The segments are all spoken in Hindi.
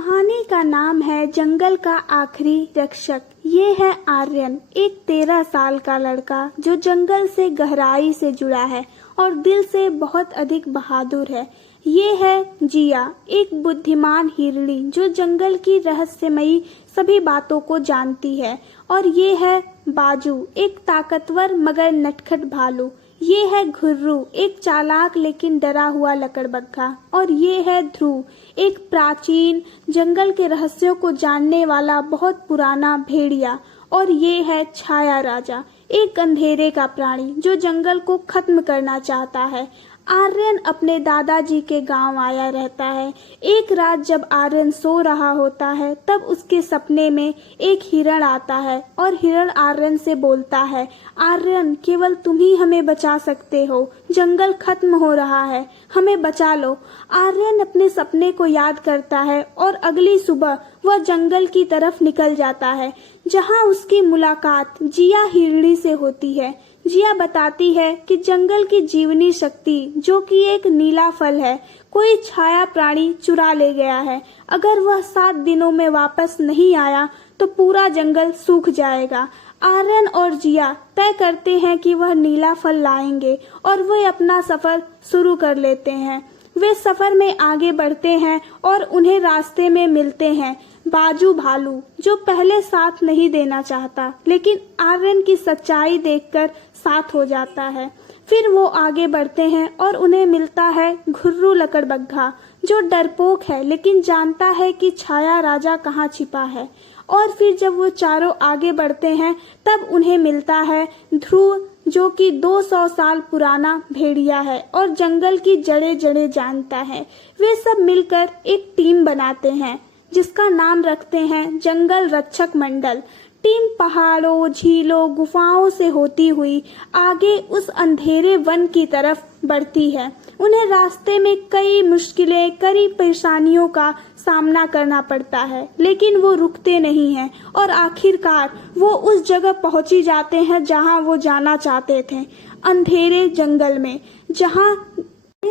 कहानी का नाम है जंगल का आखिरी रक्षक। ये है आर्यन, एक 13 साल का लड़का जो जंगल से गहराई से जुड़ा है और दिल से बहुत अधिक बहादुर है। ये है जिया, एक बुद्धिमान हिरणी जो जंगल की रहस्यमयी सभी बातों को जानती है। और ये है बाजू, एक ताकतवर मगर नटखट भालू। ये है घुर्रू, एक चालाक लेकिन डरा हुआ लकड़बग्घा। और ये है ध्रुव, एक प्राचीन जंगल के रहस्यों को जानने वाला बहुत पुराना भेड़िया। और ये है छाया राजा, एक अंधेरे का प्राणी जो जंगल को खत्म करना चाहता है। आर्यन अपने दादाजी के गांव आया रहता है। एक रात जब आर्यन सो रहा होता है तब उसके सपने में एक हिरण आता है और हिरण आर्यन से बोलता है, आर्यन, केवल तुम ही हमें बचा सकते हो, जंगल खत्म हो रहा है, हमें बचा लो। आर्यन अपने सपने को याद करता है और अगली सुबह वह जंगल की तरफ निकल जाता है, जहां उसकी मुलाकात जिया हिरणी से होती है। जिया बताती है कि जंगल की जीवनी शक्ति, जो कि एक नीला फल है, कोई छाया प्राणी चुरा ले गया है। अगर वह 7 दिनों में वापस नहीं आया तो पूरा जंगल सूख जाएगा। आर्यन और जिया तय करते हैं कि वह नीला फल लाएंगे और वे अपना सफर शुरू कर लेते हैं। वे सफर में आगे बढ़ते हैं और उन्हें रास्ते में मिलते हैं बाजू भालू, जो पहले साथ नहीं देना चाहता लेकिन आर्यन की सच्चाई देखकर साथ हो जाता है। फिर वो आगे बढ़ते हैं और उन्हें मिलता है घुर्रू लकड़बग्घा, जो डरपोक है लेकिन जानता है कि छाया राजा कहाँ छिपा है। और फिर जब वो चारों आगे बढ़ते हैं तब उन्हें मिलता है ध्रुव, जो कि 200 साल पुराना भेड़िया है और जंगल की जड़े जड़े जानता है। वे सब मिलकर एक टीम बनाते हैं जिसका नाम रखते हैं जंगल रक्षक मंडल। टीम पहाड़ों, झीलों, गुफाओं से होती हुई आगे उस अंधेरे वन की तरफ बढ़ती है। उन्हें रास्ते में कई मुश्किलें, कई परेशानियों का सामना करना पड़ता है, लेकिन वो रुकते नहीं हैं और आखिरकार वो उस जगह पहुंची जाते हैं जहां वो जाना चाहते थे, अंधेरे जंगल में, जहां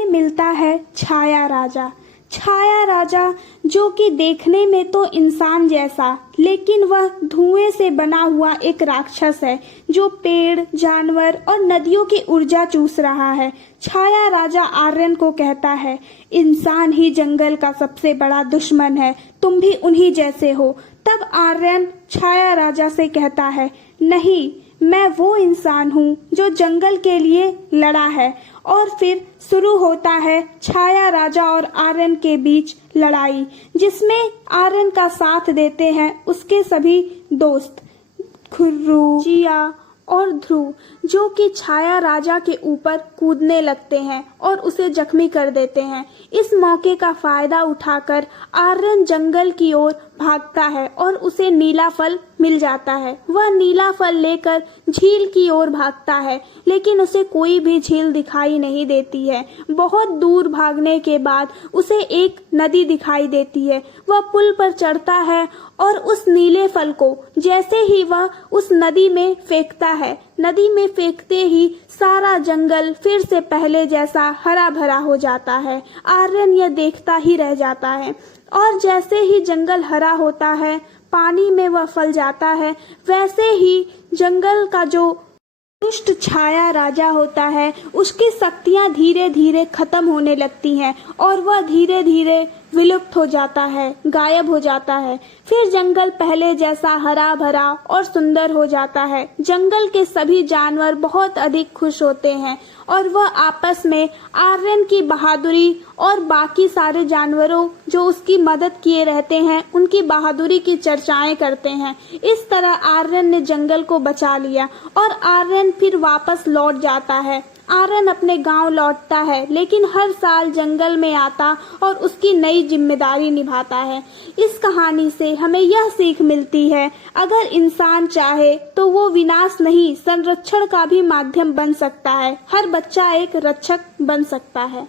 मिलता है छाया राजा। छाया राजा, जो कि देखने में तो इंसान जैसा, लेकिन वह धुएं से बना हुआ एक राक्षस है जो पेड़, जानवर और नदियों की ऊर्जा चूस रहा है। छाया राजा आर्यन को कहता है, इंसान ही जंगल का सबसे बड़ा दुश्मन है, तुम भी उन्हीं जैसे हो। तब आर्यन छाया राजा से कहता है, नहीं, मैं वो इंसान हूँ जो जंगल के लिए लड़ा है। और फिर शुरू होता है छाया राजा और आर्यन के बीच लड़ाई, जिसमें आर्यन का साथ देते हैं उसके सभी दोस्त घुर्रू, जिया और ध्रुव, जो कि छाया राजा के ऊपर कूदने लगते हैं और उसे जख्मी कर देते हैं। इस मौके का फायदा उठाकर आर्यन जंगल की ओर भागता है और उसे नीला फल मिल जाता है। वह नीला फल लेकर झील की ओर भागता है, लेकिन उसे कोई भी झील दिखाई नहीं देती है। बहुत दूर भागने के बाद उसे एक नदी दिखाई देती है। वह पुल पर चढ़ता है और उस नीले फल को जैसे ही वह उस नदी में फेंकता है, नदी में फेंकते ही सारा जंगल फिर से पहले जैसा हरा भरा हो जाता है। आर्यन यह देखता ही रह जाता है और जैसे ही जंगल हरा होता है, पानी में वह फल जाता है, वैसे ही जंगल का जो दुष्ट छाया राजा होता है, उसकी शक्तियां धीरे धीरे खत्म होने लगती हैं और वह धीरे धीरे विलुप्त हो जाता है, गायब हो जाता है। फिर जंगल पहले जैसा हरा भरा और सुंदर हो जाता है। जंगल के सभी जानवर बहुत अधिक खुश होते हैं और वह आपस में आर्यन की बहादुरी और बाकी सारे जानवरों जो उसकी मदद किए रहते हैं, उनकी बहादुरी की चर्चाएं करते हैं। इस तरह आर्यन ने जंगल को बचा लिया और आर्यन फिर वापस लौट जाता है। आर्यन अपने गांव लौटता है, लेकिन हर साल जंगल में आता और उसकी नई जिम्मेदारी निभाता है। इस कहानी से हमें यह सीख मिलती है, अगर इंसान चाहे तो वो विनाश नहीं, संरक्षण का भी माध्यम बन सकता है। हर बच्चा एक रक्षक बन सकता है।